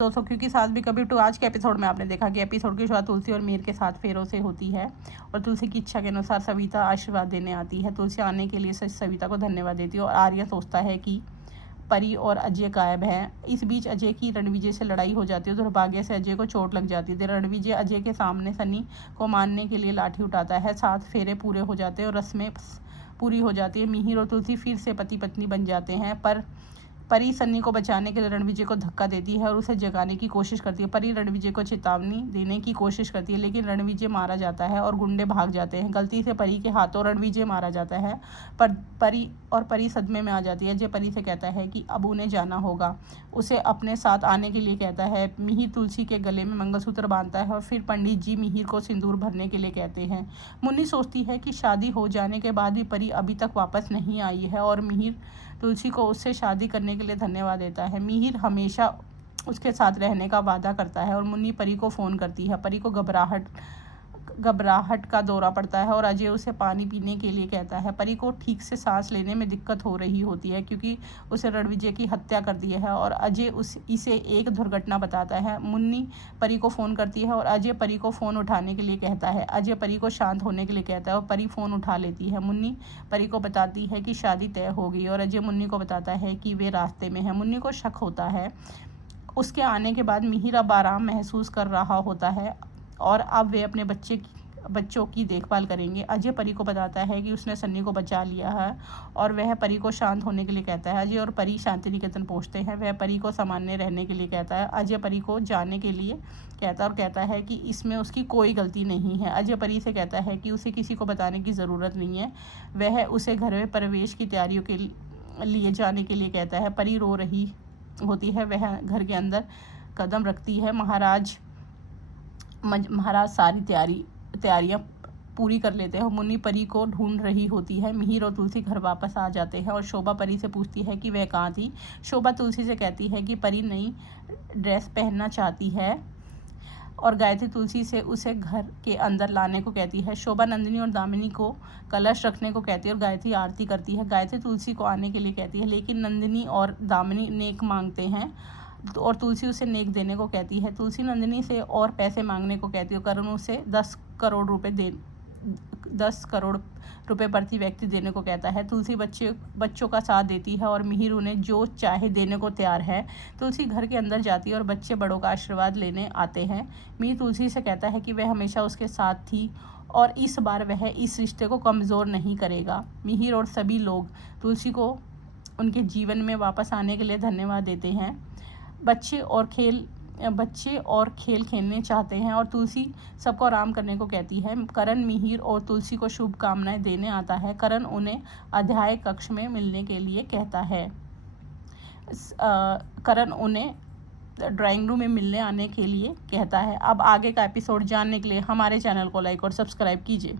दोस्तों क्योंकि सास भी कभी टू आज के एपिसोड में आपने देखा कि एपिसोड की शुरुआत तुलसी और मीर के साथ फेरों से होती है और तुलसी की इच्छा के अनुसार सविता आशीर्वाद देने आती है। तुलसी आने के लिए सविता को धन्यवाद देती है और आर्या सोचता है कि परी और अजय गायब हैं। इस बीच अजय की रणविजय से लड़ाई हो जाती है। दुर्भाग्य से अजय को चोट लग जाती है। रणविजय अजय के सामने सनी को मारने के लिए लाठी उठाता है। 7 फेरे पूरे हो जाते हैं और रस्में पूरी हो जाती है। मिहिर और तुलसी फिर से पति पत्नी बन जाते हैं। पर परी सन्नी को बचाने के लिए रणविजय को धक्का देती है और उसे जगाने की कोशिश करती है। परी रणविजय को चेतावनी देने की कोशिश करती है लेकिन रणविजय मारा जाता है और गुंडे भाग जाते हैं। गलती से परी के हाथों रणविजय मारा जाता है पर परी सदमे में आ जाती है। अजय परी से कहता है कि अब उन्हें जाना होगा, उसे अपने साथ आने के लिए कहता है। मिहिर तुलसी के गले में मंगलसूत्र बांधता है और फिर पंडित जी मिहिर को सिंदूर भरने के लिए कहते हैं। मुन्नी सोचती है कि शादी हो जाने के बाद भी परी अभी तक वापस नहीं आई है और मिहिर तुलसी को उससे शादी करने के लिए धन्यवाद देता है। मिहिर हमेशा उसके साथ रहने का वादा करता है और मुन्नी परी को फ़ोन करती है। परी को घबराहट का दौरा पड़ता है और अजय उसे पानी पीने के लिए कहता है। परी को ठीक से सांस लेने में दिक्कत हो रही होती है क्योंकि उसे रणविजय की हत्या कर दी है और अजय इसे एक दुर्घटना बताता है। मुन्नी परी को फ़ोन करती है और अजय परी को फ़ोन उठाने के लिए कहता है। अजय परी को शांत होने के लिए कहता है और परी फ़ोन उठा लेती है। मुन्नी परी को बताती है कि शादी तय हो गई और अजय मुन्नी को बताता है कि वे रास्ते में हैं। मुन्नी को शक होता है। उसके आने के बाद मिहिर अब आराम महसूस कर रहा होता है और अब वे अपने बच्चों की देखभाल करेंगे। अजय परी को बताता है कि उसने सन्नी को बचा लिया है और वह परी को शांत होने के लिए कहता है। अजय और परी शांति निकेतन पहुँचते हैं। वह परी को सामान्य रहने के लिए कहता है। अजय परी को जाने के लिए कहता है और कहता है कि इसमें उसकी कोई गलती नहीं है। अजय परी से कहता है कि उसे किसी को बताने की ज़रूरत नहीं है। वह उसे घर में प्रवेश की तैयारियों के लिए जाने के लिए कहता है। परी रो रही होती है। वह घर के अंदर कदम रखती है। महाराज सारी तैयारियां पूरी कर लेते हैं। मुन्नी परी को ढूंढ रही होती है। मिहिर और तुलसी घर वापस आ जाते हैं और शोभा परी से पूछती है कि वह कहाँ थी। शोभा तुलसी से कहती है कि परी नई ड्रेस पहनना चाहती है और गायत्री तुलसी से उसे घर के अंदर लाने को कहती है। शोभा नंदिनी और दामिनी को कलश रखने को कहती है और गायत्री आरती करती है। गायत्री तुलसी को आने के लिए कहती है लेकिन नंदिनी और दामिनी नेक मांगते हैं और तुलसी उसे नेक देने को कहती है। तुलसी नंदिनी से और पैसे मांगने को कहती है। करण उसे 10 करोड़ रुपए प्रति व्यक्ति देने को कहता है। तुलसी बच्चों का साथ देती है और मिहिर उन्हें जो चाहे देने को तैयार है। तुलसी घर के अंदर जाती है और बच्चे बड़ों का आशीर्वाद लेने आते हैं। मिहिर तुलसी से कहता है कि वह हमेशा उसके साथ थी और इस बार वह इस रिश्ते को कमज़ोर नहीं करेगा। मिहिर और सभी लोग तुलसी को उनके जीवन में वापस आने के लिए धन्यवाद देते हैं। बच्चे और खेल खेलने चाहते हैं और तुलसी सबको आराम करने को कहती है। करण मिहिर और तुलसी को शुभकामनाएं देने आता है। करण उन्हें अध्याय कक्ष में मिलने के लिए कहता है। करण उन्हें ड्राइंग रूम में मिलने आने के लिए कहता है। अब आगे का एपिसोड जानने के लिए हमारे चैनल को लाइक और सब्सक्राइब कीजिए।